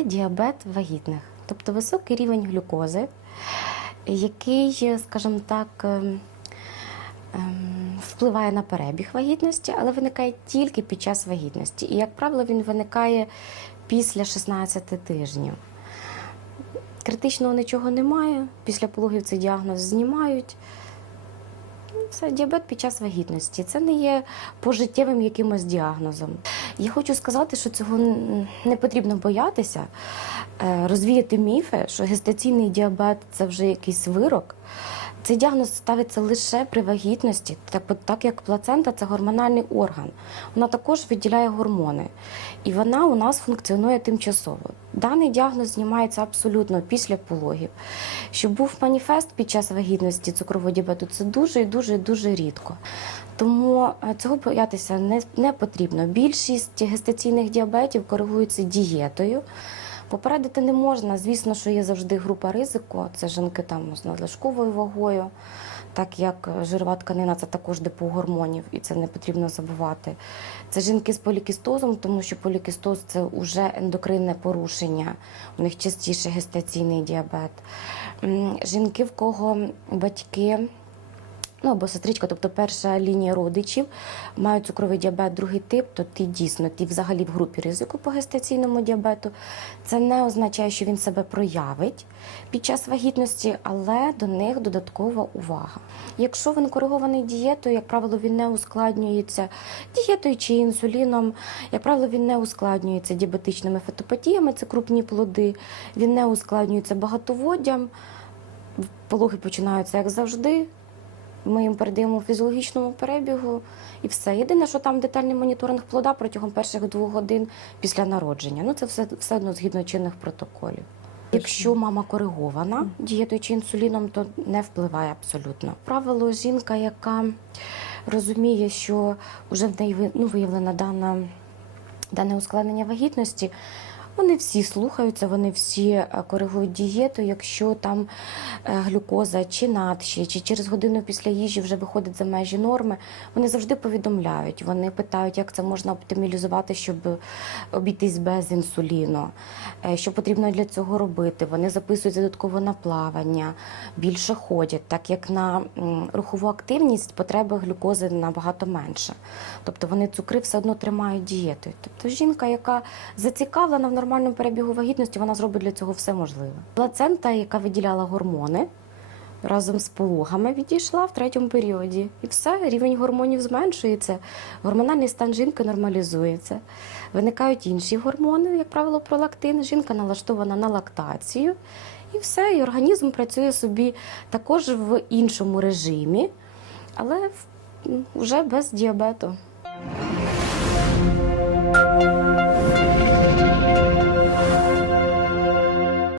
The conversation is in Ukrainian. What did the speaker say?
діабет вагітних, тобто високий рівень глюкози, який, скажімо так, ем, ем, впливає на перебіг вагітності, але виникає тільки під час вагітності. І, як правило, він виникає після 16 тижнів. Критичного нічого немає. Після пологів цей діагноз знімають. Це діабет під час вагітності. Це не є пожиттєвим якимось діагнозом. Я хочу сказати, що цього не потрібно боятися, Е, розвіяти міфи, що гестаційний діабет це вже якийсь вирок. Цей діагноз ставиться лише при вагітності, так, так як плацента це гормональний орган. Вона також виділяє гормони, і вона у нас функціонує тимчасово. Даний діагноз знімається абсолютно після пологів. Щоб був маніфест під час вагітності цукрового діабету, це дуже і дуже дуже рідко. Тому е, цього боятися не, не потрібно. Більшість гестаційних діабетів коригуються дієтою. Попередити не можна. Звісно, що є завжди група ризику. Це жінки там з надлишковою вагою, так як жирова тканина це також депо гормонів, і це не потрібно забувати. Це жінки з полікістозом, тому що полікістоз це вже ендокринне порушення. У них частіше гестаційний діабет. Жінки, в кого батьки. Ну або сестричка, тобто перша лінія родичів мають цукровий діабет, другий тип, то ті дійсно ті взагалі в групі ризику по гестаційному діабету. Це не означає, що він себе проявить під час вагітності, але до них додаткова увага. Якщо він коригований дієтою, як правило, він не ускладнюється дієтою чи інсуліном, як правило, він не ускладнюється діабетичними фетопатіями, це крупні плоди, він не ускладнюється багатоводдям. Пологи починаються як завжди. Ми їм передаємо фізіологічному перебігу і все. Єдине, що там детальний моніторинг плода протягом перших двох годин після народження. Ну це все, все одно згідно чинних протоколів. Якщо мама коригована дієтою чи інсуліном, то не впливає абсолютно. Правило жінка, яка розуміє, що вже в неї ну, виявлена дана, дане ускладнення вагітності. Вони всі слухаються, вони всі е, коригують дієту. Якщо там е, глюкоза чи надші, чи через годину після їжі вже виходить за межі норми, вони завжди повідомляють. Вони питають, як це можна оптимізувати, щоб обійтись без інсуліну, е, що потрібно для цього робити. Вони записують додатково на плавання, більше ходять, так як на рухову активність потреби глюкози набагато менше. Тобто вони цукри все одно тримають дієтою. Тобто жінка, яка зацікавлена в нормальному перебігу вагітності, вона зробить для цього все можливе. Плацента, яка виділяла гормони. Разом з пологами відійшла в третьому періоді. І все, рівень гормонів зменшується, гормональний стан жінки нормалізується. Виникають інші гормони, як правило, пролактин. Жінка налаштована на лактацію. І все, і організм працює собі також в іншому режимі, але вже без діабету.